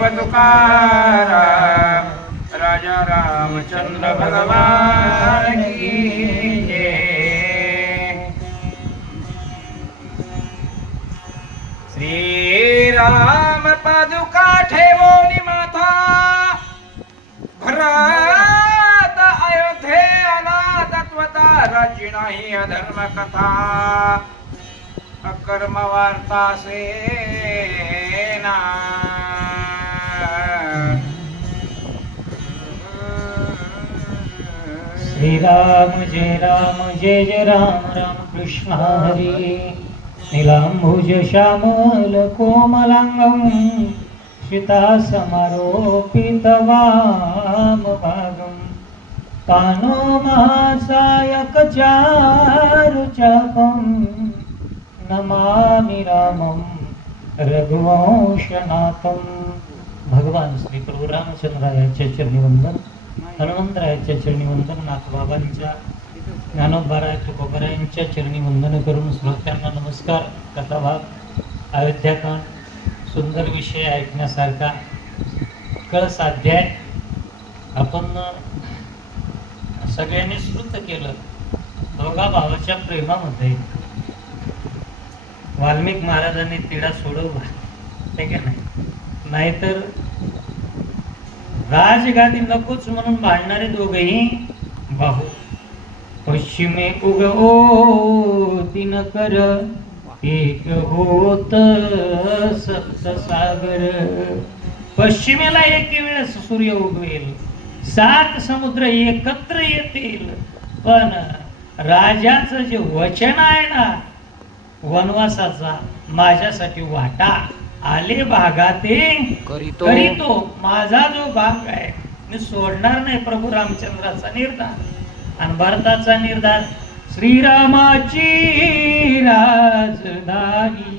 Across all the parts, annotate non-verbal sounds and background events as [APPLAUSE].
देव तुकाराम राजा रामचंद्र भगवान की श्रीराम पादुका ठेवोनी माथा भरत अयोध्ये आला रची नाही अधर्म कथा अकर्म वार्ता सेना श्रीराम जय राम जय जय राम राम कृष्ण हरे। रामकृष्णहरिम्बुज श्यामलकोमलङ्गं सितासमरोऽपि पानो पानोमहासायकचारुचापं नमामि रामं रघुवंशनाथम्। भगवान श्री प्रभू रामचंद्रायाचे चरणी वंदन हनुमंतरायाच्या चरणी वंदन नाथबाबांच्या ज्ञानोबाराय तुकोबारायांच्या चरणी वंदन करून श्रोत्यांना नमस्कार. कथाभाग अयोध्याकांड सुंदर विषय ऐकण्यासारखा कळसाध्याय आपण सगळ्यांनी श्रुत केलं. दोघा भावाच्या प्रेमामध्ये वाल्मिक महाराजांनी तिढा सोडवला. ते का नाही? नाहीतर राजगादी नकोच म्हणून भांडणारे दोघेही बाहू पश्चिमे उग ओ तीन कर एक होत सप्तसागर पश्चिमेला एक वेळेस सूर्य उगवेल सात समुद्र एकत्र येतील. पण राजाचं जे वचन आहे ना वनवासाचा माझ्यासाठी वाटा. आले भागाते करीतो. करीतो. माझा जो भाग आहे मी सोडणार नाही प्रभू रामचंद्राचा निर्धार. आणि भारताचा निर्धार श्रीरामाची राजधानी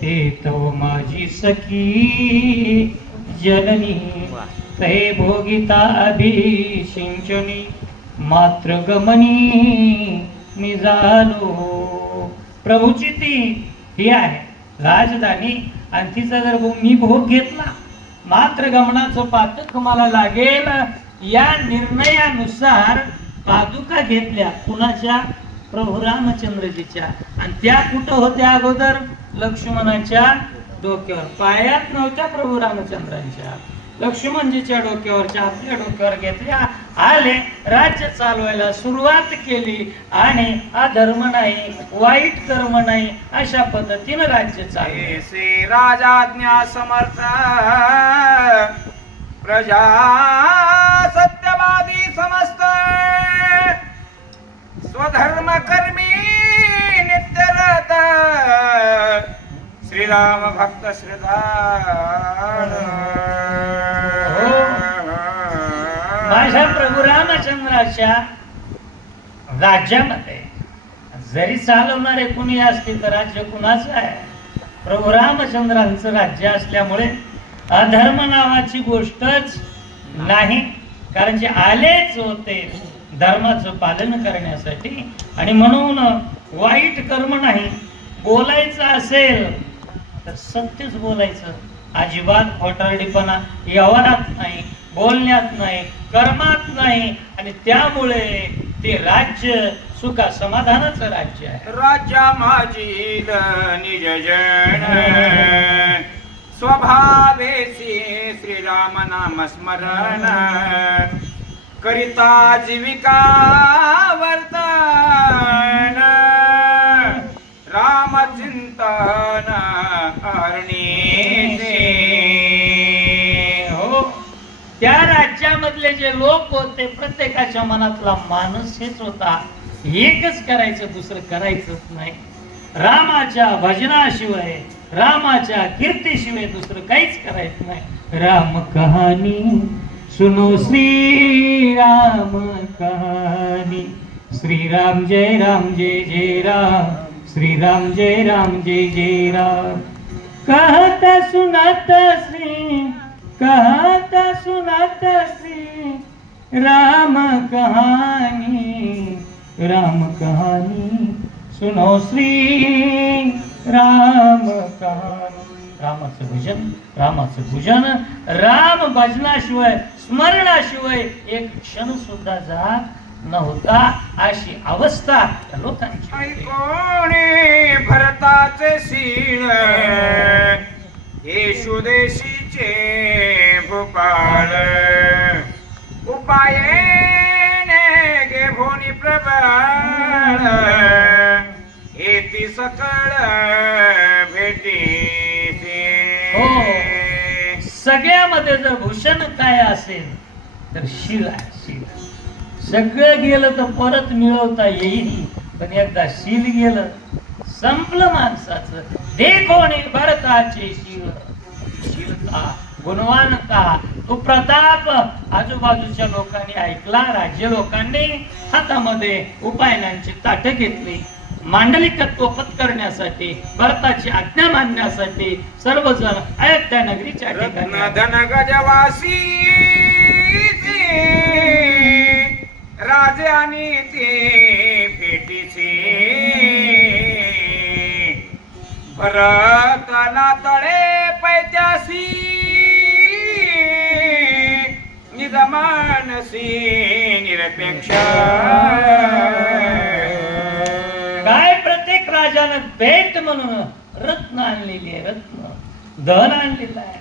ते तो माझी सखी जननी. ते भोगिता अभिषिंचनी मात्र गमनी मी झालो प्रभूची ती ही आहे. राजधानी आणि तिचा जर मी भोग घेतला मात्र गमनाचं पातक मला लागेल. या निर्णयानुसार पादुका घेतल्या कुणाच्या? प्रभू रामचंद्रजीच्या. आणि त्या कुठं होत्या अगोदर? लक्ष्मणाच्या डोक्यावर. पायात नव्हत्या प्रभू रामचंद्रांच्या. लक्ष्मणजीच्या डोक्यावरच्या आपल्या डोक्यावर घेतल्या. आले राज्य चालवायला सुरुवात केली आणि अधर्म नाही वाईट कर्म नाही अशा पद्धतीनं राज्य चालले. श्री राजाज्ञा समर्थ प्रजा सत्यवादी समस्त स्वधर्म कर्मी नित्यरत श्रीराम भक्त श्रद्धा माझ्या प्रभू रामचंद्राच्या राज्यामध्ये जरी चालवणारे कुणी असते तर राज्य कुणाचं आहे? प्रभू रामचंद्रांचं राज्य असल्यामुळे अधर्म नावाची गोष्टच नाही. कारण जे आलेच होते धर्माचं पालन करण्यासाठी आणि म्हणून वाईट कर्म नाही बोलायचं असेल तर सत्यच बोलायचं. अजिबात खोटारडीपणा व्यवहारात नाही बोलण्यात नाही कर्मात नाही. आणि त्यामुळे ते राज्य सुखा समाधानाचं राज्य आहे. राजा माझी निज जन. स्वभावेसी श्रीराम नाम स्मरण. करिता जीविका वर्तन. राम हो. त्या राज्यामधले जे लोक होते प्रत्येकाच्या मनातला माणूस हेच होता. एकच करायचं दुसरं करायचंच नाही. रामाच्या भजनाशिवाय रामाच्या कीर्तीशिवाय दुसरं काहीच करायचं नाही. राम कहाणी सुनो श्री राम कहाणी. श्रीराम जय राम जय जय राम. श्री राम जय राम जय जय राम. कहत सुनत श्री कहत सुनत श्री राम कहानी राम कहानी. सुनो श्री राम कहानी. रामाचं भजन रामाचं भुजन राम भजनाशिवाय स्मरणाशिवाय एक क्षण सुद्धा जात नव्हता अशी अवस्था त्या लोकांची. ऐकोणे भरताचे सीण? येशुदेशीचे भूपाळ. उपायेने गे भोनी प्रबळ. येती सकळ भेटीसी हो. सगळ्यामध्ये जर भूषण काय असेल तर शील आहे. शील सगळं गेलं तर परत मिळवता येईल. पण एकदा शील गेलं संपलं माणसाचं. देखोणी भरताचे शिव. शीलता गुणवानता तो प्रताप आजूबाजूच्या लोकांनी ऐकला राज्य लोकांनी हातामध्ये उपायनांची ताट घेतली. मांडलिकत्व पत्करण्यासाठी भरताची आज्ञा मानण्यासाठी सर्वजण अयोध्या नगरीच्या ठिकाणी आणि ते भेटीचे. भरतना तळे पैत्यासी निजमानसी निरपेक्ष. काय प्रत्येक राजानं भेट म्हणून रत्न आणलेली आहे रत्न. धन आणलेलं आहे.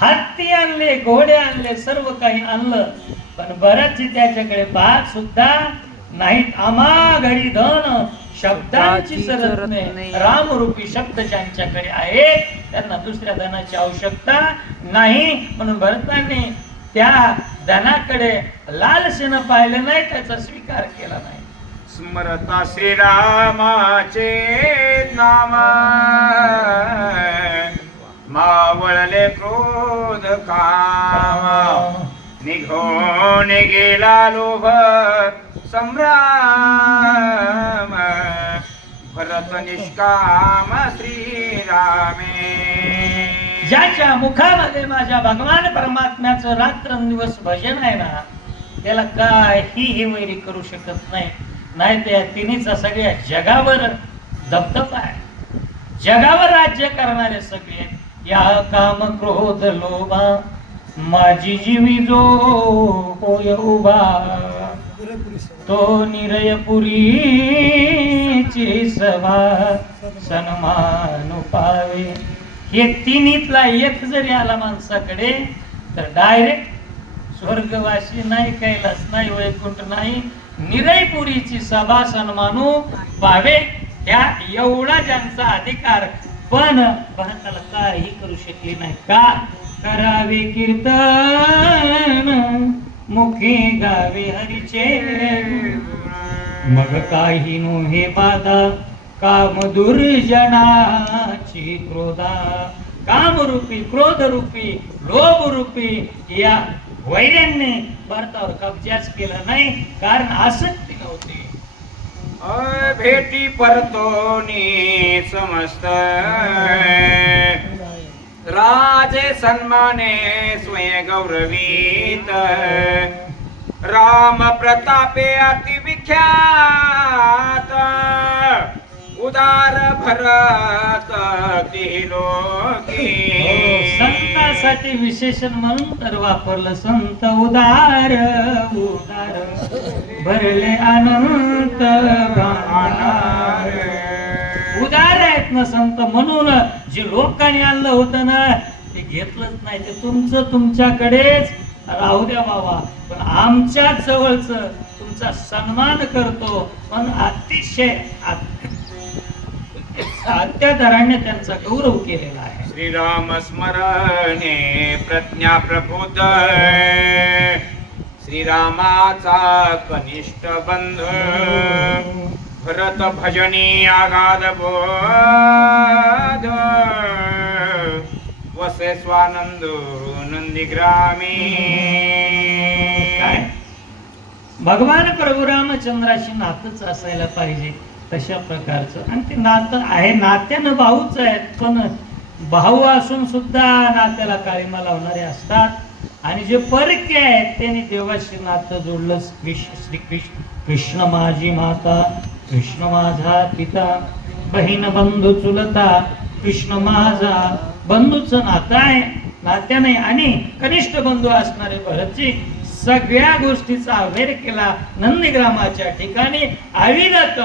हत्ती आणले घोडे आणले सर्व काही आणलं. पण बऱ्याच त्याच्याकडे पाहत सुद्धा नाहीत. आम्हा घरी धन शब्दांची सरत नाही. रामरूपी शब्द ज्यांच्याकडे आहे त्यांना दुसऱ्या धनाची आवश्यकता नाही. म्हणून भरताने त्या धनाकडे लालसेनं पाहिलं नाही त्याचा स्वीकार केला नाही. स्मरता श्रीरामाचे नाम. मावळले क्रोध काम. निघून गेला लोभ संभ्राम. भरत निष्काम श्रीरामे. ज्याच्या मुखामध्ये माझ्या भगवान परमात्म्याचं रात्रंदिवस भजन आहे ना त्याला काही ही करू शकत नाही. नाही त्या तिन्हीचा सगळ्या जगावर दबदबा आहे. जगावर राज्य करणारे सगळे या काम क्रोध लोभा माझी जीवी जो होय उभा तो निरयपुरीची सभा सन्मान पावे हे तिन्हीतला एक जरी आला माणसाकडे तर डायरेक्ट स्वर्गवासी नाही कैलास नाही वैकुंठ नाही. निरयपुरीची सभा सन्मानू पावे ह्या एवढा ज्यांचा अधिकार. पण भारताला काही करू शकली नाही. का? करावे कीर्तन मुखे गावे हरीचे मग काही नोहे बाधा काम दुर्जनाची क्रोधा. कामरूपी क्रोधरूपी लोभरूपी या वैर्याने भारतावर कब्जाच केला नाही कारण आसक्ती नव्हती. अय भेटी परतोनी समस्त. राजे सन्माने स्वयं गौरवीत। राम प्रतापे अति विख्यात। उदार भरत लोकी। हो, संतासाठी विशेषण म्हणून तर वापरलं संत उदार उदार. भरले अनंत आहेत ना संत म्हणून जे लोकांनी आणलं होतं ना ते घेतलंच नाही. ते तुमचं तुमच्याकडेच. राहू द्या बाबा. पण आमच्या जवळच तुमचा सन्मान करतो. पण अतिशय अत- त्यांचा गौरव केलेला आहे. श्रीराम स्मरणे प्रज्ञा प्रबोध श्रीरामाचा कनिष्ठ बंध. भरत भजनी आगाध बोध। वसे स्वानंद नंदीग्रामी। ग्रामी भगवान प्रभू रामचंद्राशी नातच असायला पाहिजे तशा प्रकारचं. आणि ते नातं आहे नात्यानं भाऊच आहेत पण भाऊ असून सुद्धा नात्याला काळीमा लावणारे असतात. आणि जे परके आहेत त्यांनी देवाशी नातं जोडलं. कृष्ण श्रीकृष्ण कृष्ण माझी माता. कृष्ण माझा पिता बहीण बंधू चुलता कृष्ण माझा बंधूच नातं आहे नात्याने आणि कनिष्ठ बंधू असणारे भरतजी सगळ्या गोष्टीचा अवेर केला नंदीग्रामाच्या ठिकाणी. अविरत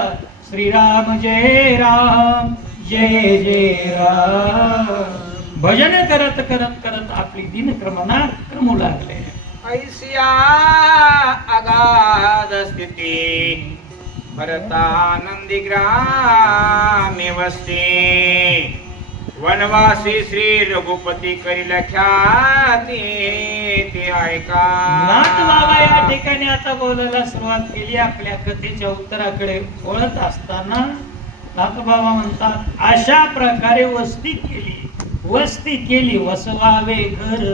श्रीराम जय राम जय जय राम. भजन करत करत करत आपली दिनक्रमणा क्रमू लागले. ऐसिया अगाध स्थिती. भरतानंदी ग्रामे वस्ती वनवासी श्री रघुपती करील ख्याती ते ऐका। नाथ बाबा या ठिकाणी आता बोलायला सुरुवात केली आपल्या कथेच्या उत्तराकडे ओळत असताना नाथ बाबा म्हणतात अशा प्रकारे वस्ती केली वस्ती केली वसवावे घर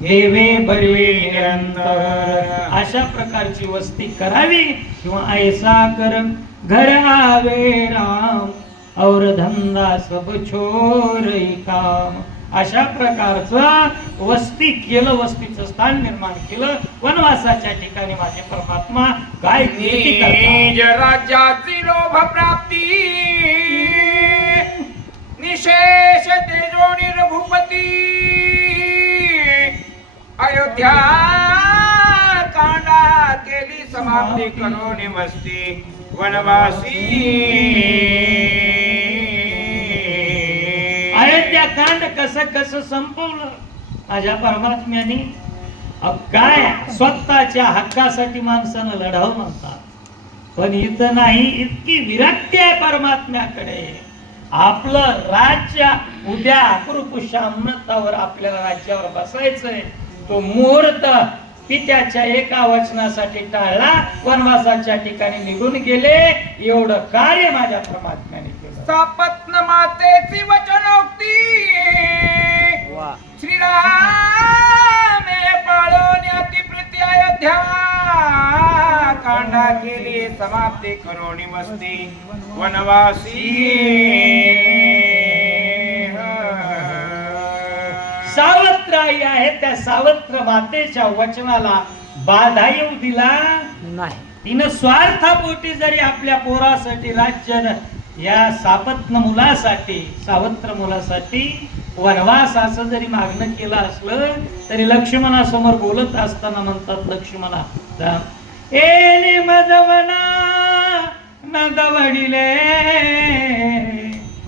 देवे बरवे निरंतर. अशा प्रकारची वस्ती करावी किंवा ऐसा कर घर आवे राम. और धंदा सब छोर काम. अशा प्रकारचं वस्ती केलं वस्तीचं स्थान निर्माण केलं वनवासाच्या ठिकाणी माझे परमात्मा काय राज्याची लोभ प्राप्ती. निशेष तेजो रघुपती अयोध्या कांडा केली समाप्ती करून वस्ती वनवासी. अयोध्या कांड कस कस संपवलं? माझ्या परमात्म्याने. काय? स्वतःच्या हक्कासाठी माणसानं लढाव म्हणतात. पण इथं नाही इतकी विरक्ती आहे परमात्म्याकडे. आपलं राज्य उद्या पुरुषामृतावर आपल्याला राज्यावर बसायचंय. तो मुहूर्त पित्याच्या एका वचनासाठी टाळला वनवासाच्या ठिकाणी निघून गेले. एवढं कार्य माझ्या परमात्म्याने केलं. सापत्न मातेची वचनोक्ती. श्रीरामे पाळवण्याची प्रीती अयोध्या. कांडा केली समाप्ती करोनी वस्ती. वनवासी. सावत्र आई आहे त्या सावत्र मातेच्या वचनाला बाधा येऊ दिला. नाही. तिनं स्वार्थापोटी जरी आपल्या पोरासाठी राज्य या सापत्न मुलासाठी सावत्र मुलासाठी वनवास असं जरी मागणं केलं असलं तरी लक्ष्मणासमोर बोलत असताना म्हणतात लक्ष्मणा जा. ए मजवना नद वडिले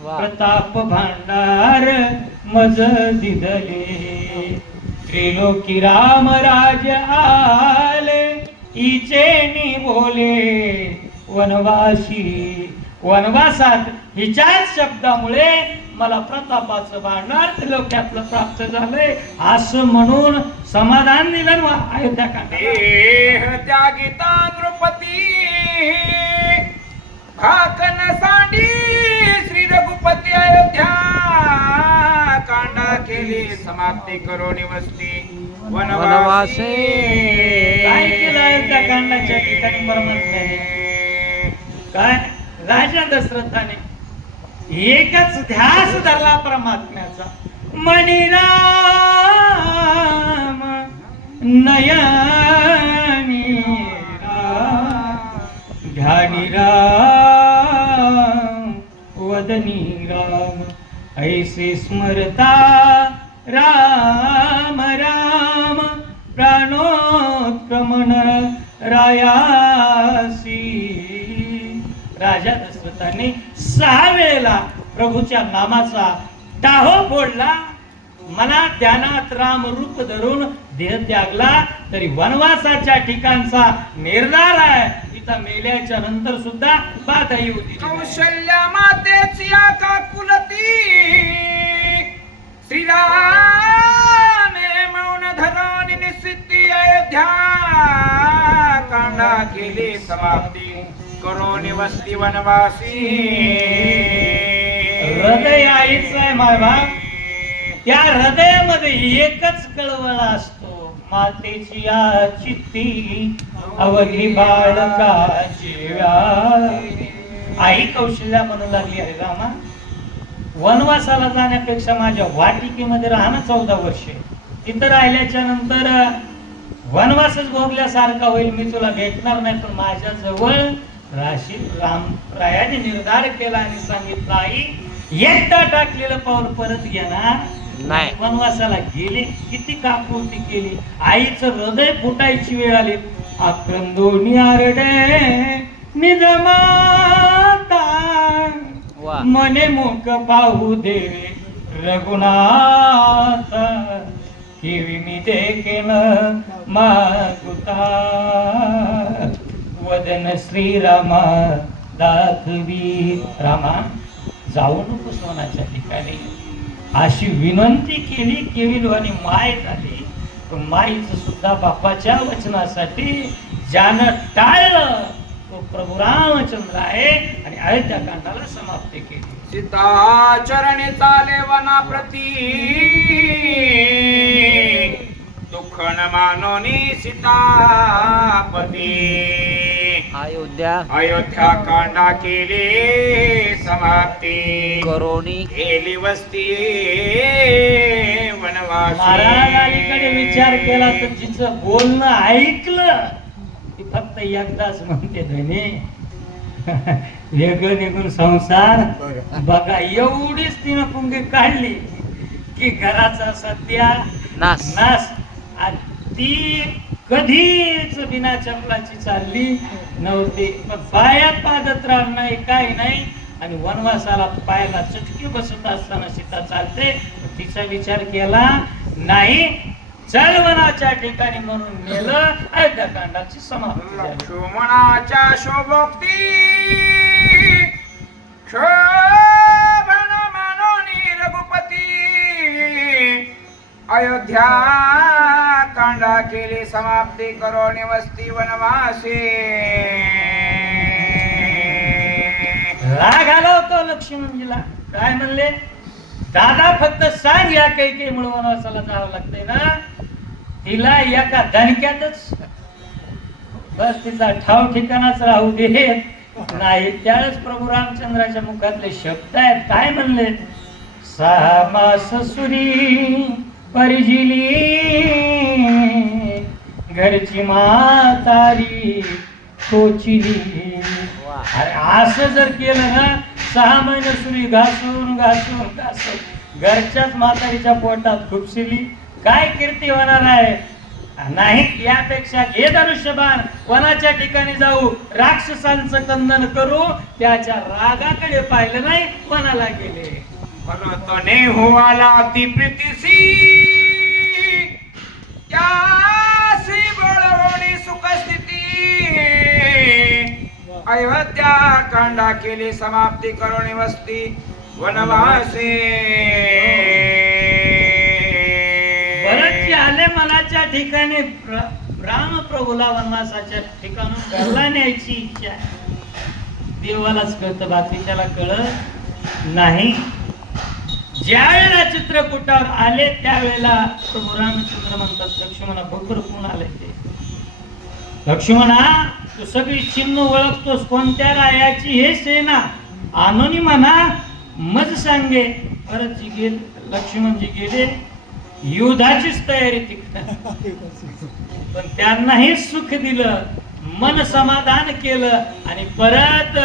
प्रताप भांडार मज दिदले. त्रिलोकी राम राज आले इचेनी बोले वनवासी वनवासात हिच्याच शब्दामुळे मला प्रतापाचं भांडार त्रिलोक्यातलं प्राप्त झालंय. असं म्हणून समाधान दिलं अयोध्या कांड देह त्यागिता नृपती भाकन सांडी श्री रघुपती अयोध्या. कांडा केली समाप्ती करोनी वस्ती वनवासी. काय केलं अयोध्या कांडाच्या ठिकाणी परमात्म्याने काय? राजा दशरथाने एकच ध्यास धरला परमात्म्याचा. मणिराम नयनी ध्यानी राम वदनी राम. ऐसे स्मरता राम राम प्राणोत्क्रमण रायासी। राजा दशरथाने सहा वेळेला प्रभूच्या नामाचा दाहो फोडला. मला ध्यानात राम रूप धरून देह त्यागला तरी वनवासाच्या ठिकाणचा निर्धार आहे. इथं मेल्याच्या नंतर सुद्धा बाधा येऊ दिली नाही. कौशल्या मातेची आका कुलती. श्रीरामे मौन धरानी निसिद्धी अयोध्या कांडा केली समाप्ती. करोनी वस्ती वनवासी. हृदय आईचं आहे मायबा त्या हृदयामध्ये एकच कळवळा असतो. मातेची या चित्ती अवघी बाळका व्याधी. आई कौशल्या म्हणू लागली आहे रामा वनवासाला जाण्यापेक्षा माझ्या वाटिकेमध्ये राहणं चौदा वर्षे तिथं राहिल्याच्या नंतर वनवासच भोगल्यासारखा होईल मी तुला भेटणार नाही पण माझ्या जवळ राशी राम रायाने निर्धार केला आणि सांगितलं आई एकदा टाकलेलं पाऊल परत घेणार नाही. वनवासाला गेले किती कापुरती केली आईचं हृदय फुटायची वेळ आली. आक्रंदोनी आरडे निजमाता मने मुख पाहू दे रघुनाथ केवी मी देखेन मागुता वदन श्रीरामा दाखवी. रामा जाऊ नको सोनाच्या ठिकाणी. अशी विनंती केली केविलवाणी माय झाली. माईच सुद्धा बापाच्या वचनासाठी ज्यानं टाळलं तो प्रभू रामचंद्र आहे आणि अयोध्या कांडाला समाप्ती केली. सीता चरणी चाले वनाप्रती. दुःख न मानोनी सीतापती. अयोध्या. अयोध्या कांडा केली समाप्ती. करोनी. गेली वस्ती महाराज अलीकडे विचार केला तर जिचं बोलणं ऐकलं. ती फक्त एकदाच म्हणते धनी [LAUGHS] वेगळं निघून संसार. बघा एवढीच तिनं पुंगी काढली की घराचा सध्या नास. नास. आणि ती कधीच बिना चपलाची चालली नव्हती. पण पायात पादत नाही काही नाही. आणि वनवासाला पायाला चटके बसत असताना सीता चालते. तिचा विचार केला नाही चलवनाच्या ठिकाणी म्हणून नेलं अयोध्याकांडाची समाप्ती झाली. शोभोक्ती शोभन मानोनी रघुपती अयोध्या कांडा केली समाप्ती करो निवस्ती वनवासी. राग आला होता लक्ष्मणजीला. काय म्हणले? दादा फक्त सांग या काही काही म्हणून वनवासाला जावं लागतंय ना? तिला एका दणक्यातच बस तिचा ठाव ठिकाणाच राहू दे. नाही त्यावेळेस प्रभू रामचंद्राच्या मुखातले शब्द आहेत. काय म्हणले? सहा मास सुरी परिजिली. घरची म्हातारी खोचिली वा. अरे असं जर केलं ना सहा महिने सुरी घासून घासून घासून घरच्याच म्हातारीच्या पोटात खुपसिली काय कीर्ती होणार आहे? नाही यापेक्षा घे धनुष्यबाण. वनाच्या ठिकाणी जाऊ राक्षसांचं कंदन करू. त्याच्या रागाकडे पाहिलं नाही वनाला गेले. पर्वतने हुआला ती प्रीतीसी त्यासी बळवणी सुखस्थिती. अयोध्या कांडा केली समाप्ती करुणी वस्ती. वनवासी. आले मनाच्या ठिकाणी. राम प्रभूला वनवासाच्या ठिकाणून घरला न्यायची इच्छा देवालाच कळतं बाकीच्याला कळत नाही. ज्या वेळेला चित्रकूटावर आले त्यावेळेला प्रभू रामचंद्र म्हणतात लक्ष्मणा बरोबर कोण आले ते लक्ष्मणा तू सगळी चिन्ह ओळखतोस कोणत्या रायाची हे सेना? आनोनी म्हणा मज सांगे. भरतजी गेले लक्ष्मणजी म्हणजे गेले युद्धाचीच तयारी तिकडे. पण त्यांनाही सुख दिलं मन समाधान केलं आणि परत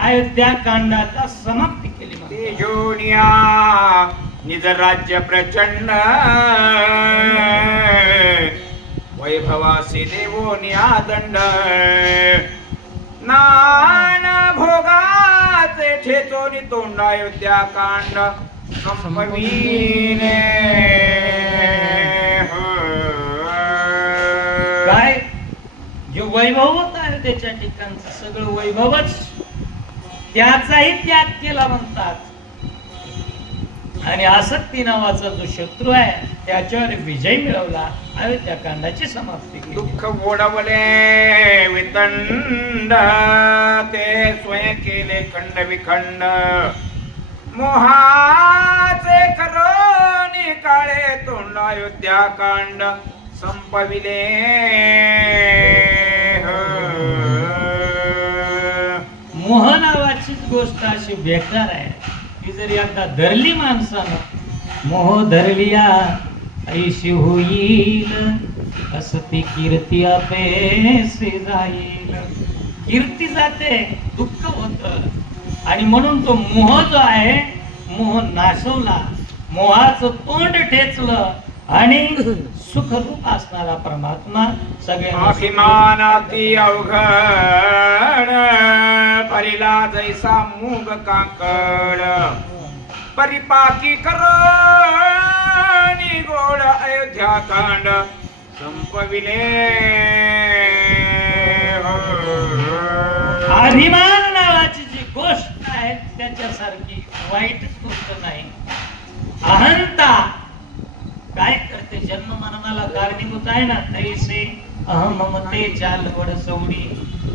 अयोध्या कांडाचा समाप्ती केली. तेजोनिया निज राज्य प्रचंड. वैभवासी देवोनिया दंड. नाना भोगाचे ठेचोनी तोंड अयोध्या कांड संपविले काय? जे वैभव होत आहे त्याच्या ठिकाणचं सगळं वैभवच त्याचाही त्याग केला म्हणतात. आणि आसक्ती नावाचा जो शत्रू आहे त्याच्यावर विजय मिळवला आणि त्या कांडाची समाप्ती केली. दुःख ओढवले वितंड ते स्वयं केले खंड विखंड. मोहाचे करोनी काळे तोंड अयोध्या कांड संपविले. मोह नावाचीच गोष्ट अशी बेकार आहे की जर एकदा धरली माणसानं मोह धरलिया ऐशी होईल असती कीर्ती अपेसे जाईल. कीर्ती जाते दुःख होत. आणि म्हणून तो मोह जो आहे मोह नाशवला मोहाचं तोंड ठेचलं आणि सुखरूप असणारा परमात्मा अभिमानाती अवघड परिला जैसा मूग काकड. परिपाकी करोनी गोड अयोध्या कांड. संपविले. अभिमान नावाची जी गोष्ट आहे त्याच्यासारखी वाईटच गोष्ट नाही अहंता काय करते जन्म मरणाला कारणीभूत तैसे अहम मते चाल वड सवडी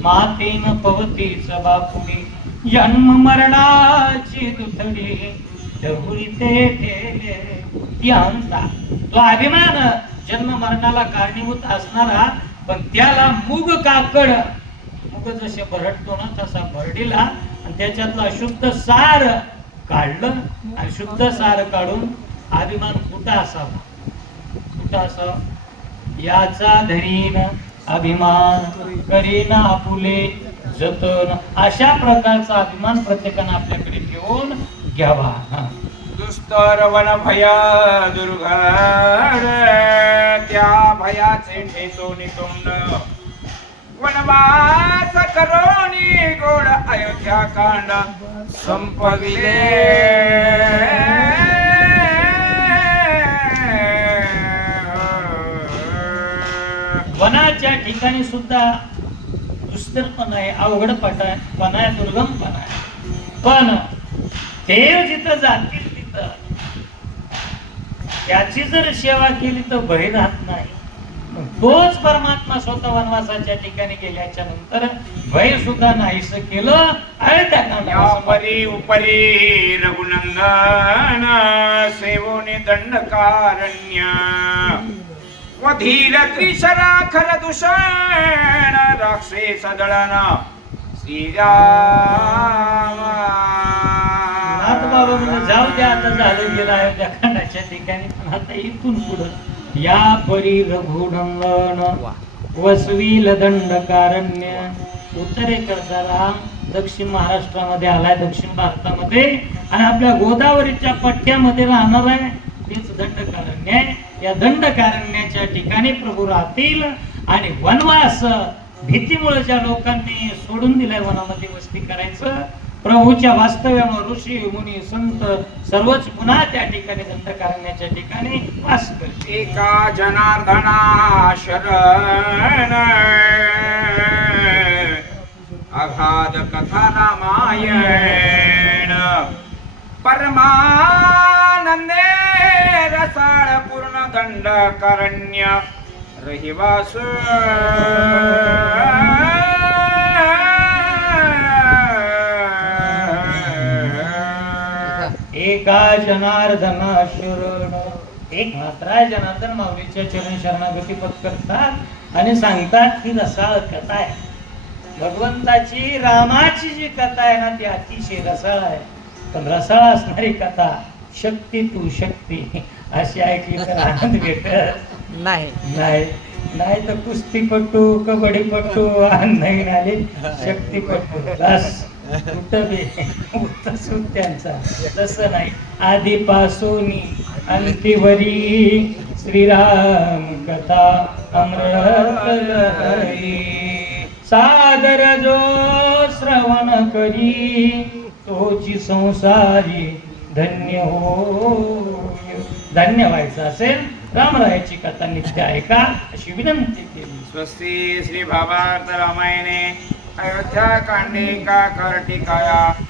मातेन पवती बापुडी जन्म मरणाची दुथडी डहुळी ते ठेले ती तो अभिमान जन्म मरणाला कारणीभूत असणारा पण त्याला मुग काकड मुग जसे भरडतो ना तसा भरडीला आणि त्याच्यातलं अशुद्ध सार काढलं आणि शुद्ध सार काढून अभिमान कुठं असावा? कुठं असावा? याचा धरीन अभिमान करीन आपुले जतन. अशा प्रकारचा अभिमान प्रत्येकानं आपल्याकडे ठेवून घ्यावा. दुस्तरवन वन भया दुर्घर त्या भयाचे ठेचो नितुंड. वनवास करोनी गोड अयोध्या कांड. संपविले वनाच्या ठिकाणी सुद्धा दुस्तरपण आहे अवघडपण आहे पण आहे दुर्गमपण आहे. पण ते जिथं जातील तिथं त्याची जर सेवा केली तर भय राहत नाही. तोच परमात्मा स्वतः वनवासाच्या ठिकाणी गेल्याच्यानंतर भय सुद्धा नाहीस केलं आणि त्यांना या परी उपरी रघुनंदन सेवोनी दंडकारण्य वधील त्रिशराखर दूषण राक्षे सदळन श्रीराम नाथ बाबा जाऊ द्या आता झालं गेलं आहे त्या खंडाच्या ठिकाणी पण आता इथून पुढं या परी वा. वसवील दंडकारण्य उत्तरेकडचा राम दक्षिण महाराष्ट्रामध्ये आलाय दक्षिण भारतामध्ये आणि आपल्या गोदावरीच्या पट्ट्यामध्ये राहणार आहे तेच दंडकारण्य आहे. या दंडकारण्याच्या ठिकाणी प्रभू राहतील आणि वनवास भीतीमुळे ज्या लोकांनी सोडून दिलंय वनामध्ये वस्ती करायचं प्रभूच्या वास्तव्यामुळे ऋषी मुनी संत सर्वच पुन्हा त्या ठिकाणी दंडकारण्याच्या ठिकाणी वास एका जनार्दना शरण. अगाध कथा रामायण. नंदे रसाळ पूर्ण दंड करण्य रहिवास एका जनार्दन शरण एक मात्र आहे जनार्दन माऊलीच्या चरण शरणागती पत्करतात आणि सांगतात की रसाळ कथा आहे. भगवंताची रामाची जी कथा आहे ना ती अतिशय रसाळ आहे. पण रसाळ असणारी कथा शक्ती तू शक्ती. अशी ऐकली तर आनंद भेटत नाही. नाही. नाही तर कुस्तीपट्टू कबड्डीपट्टू आणि नवीन आले. शक्तीपट्टू बस. त्यांचा. तसं नाही. आधीपासून अंतिवरी श्रीराम कथा अमृत सादर जो श्रवण करी तोची संसारी धन्य हो. धन्य व्हायचं असेल रामरायाची कथा नित्य ऐका अशी विनंती केली. स्वस्ती श्री भावार्थ रामायणे अयोध्या कांडे का कर्टिकाया?